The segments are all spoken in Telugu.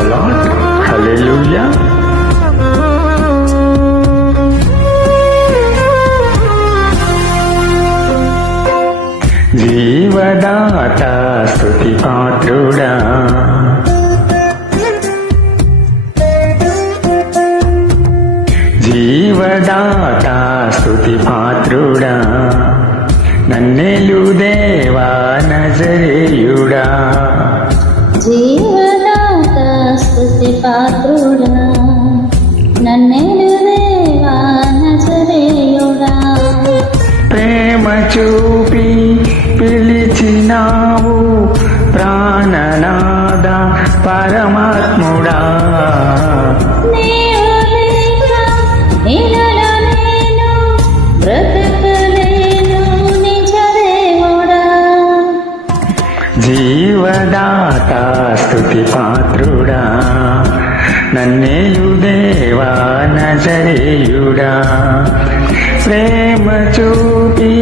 the Lord. Hallelujah. జీవదాత స్తుతి పాత్రుడా, జీవదాత స్తుతి పాత్రుడా, నన్నెలు దేవా నజరేయుడా. జీవదాత స్తుతి పాత్రుడా, నన్నెలు దేవా నజరేయుడా. ప్రేమ చూపి పిలిచినావు ప్రాణనాద పరమాత్ముడా. జీవదాత స్తుతి పాత్రుడా, నన్నేలు దేవా నజరేయుడా. ప్రేమ చూపి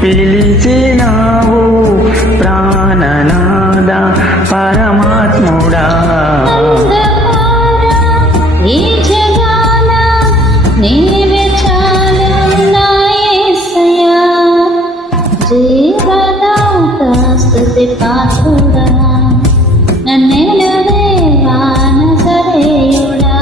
పిలిచినావు ప్రాణనాద పరమాత్ముడా. ఈ జగాన నీవే చాలు నా యేసయ్యా. జీవదాత స్తుతి పాత్రుడా, నన్నెలు దేవా నజరేయుడా.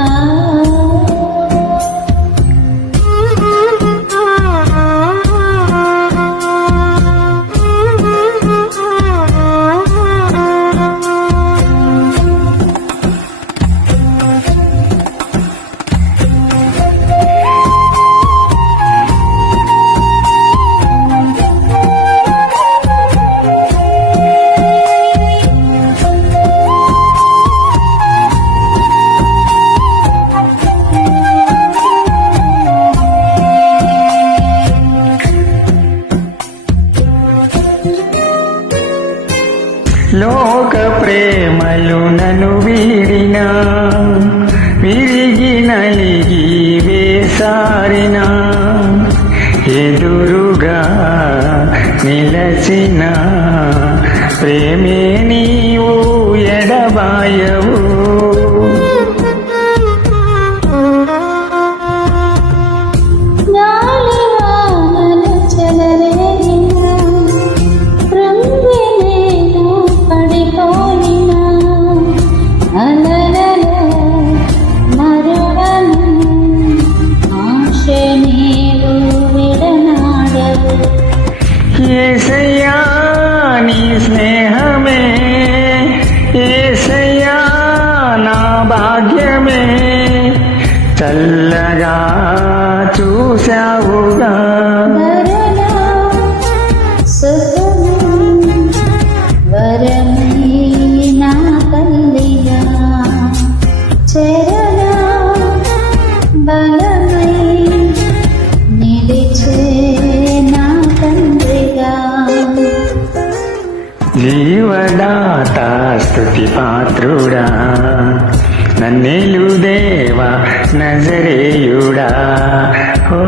లోక ప్రేమలు నన్ను వీడినా, విరిగి నలిగి వేసారిన, ఎదురుగా నిలచిన ప్రేమే నీవు ఎడబాయవు. యేసయ్యా నీ స్నేహమే, యేసయ్యా నా భాగ్యమే, చల్లగా చూశావుగా. వరమైనా తల్లిగా చెరలా బలమై నిలిచే నా తండ్రిగా. జీవదాత స్తుతి పాత్రుడా, నన్నెలు దేవా నజరేయుడా. ఓ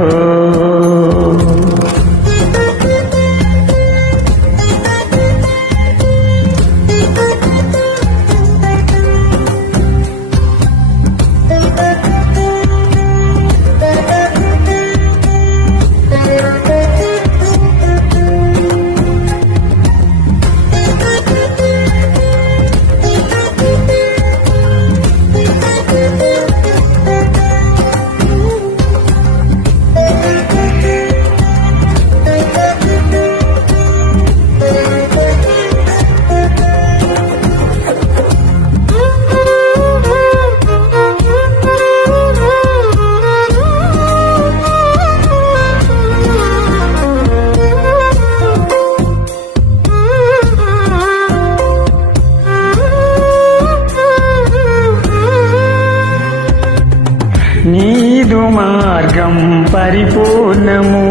నీదు మార్గం పరిపూర్ణము,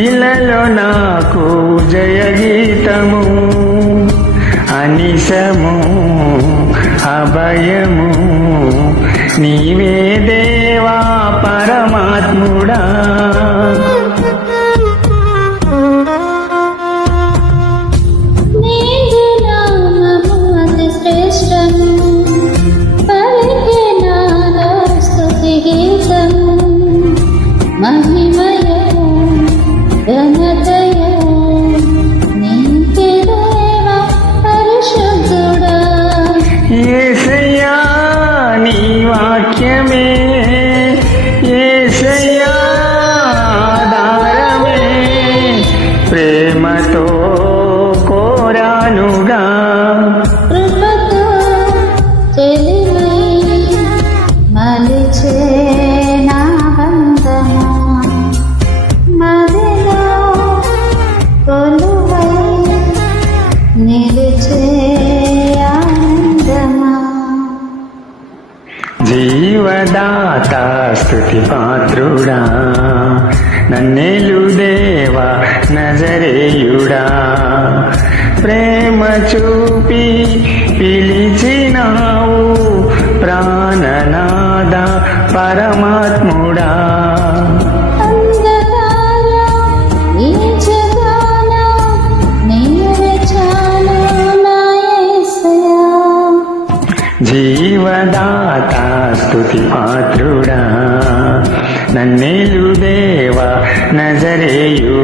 ఇలలో నాకు జయగీతము. అనిశము అభయము నీవే దేవా పరమాత్ముడా. ప్రేమతో కోరానుగా కృపతో చెలిమై మలిచే నా బంధమా మదిలో కొలువై నిలిచే ఆనందమా జీవదాత స్తుతి పాత్రుడా నన్నేలు దేవా నజరేయుడా ప్రేమ చూపి పిలిచినావు ప్రాణనాద పరమాత్ముడా అందగాల ఈ జగాన నీవే చాలు నా యేసయ్యా జీవదాత స్తుతి పాత్రుడా నన్నేలు దేవా నజరేయుడా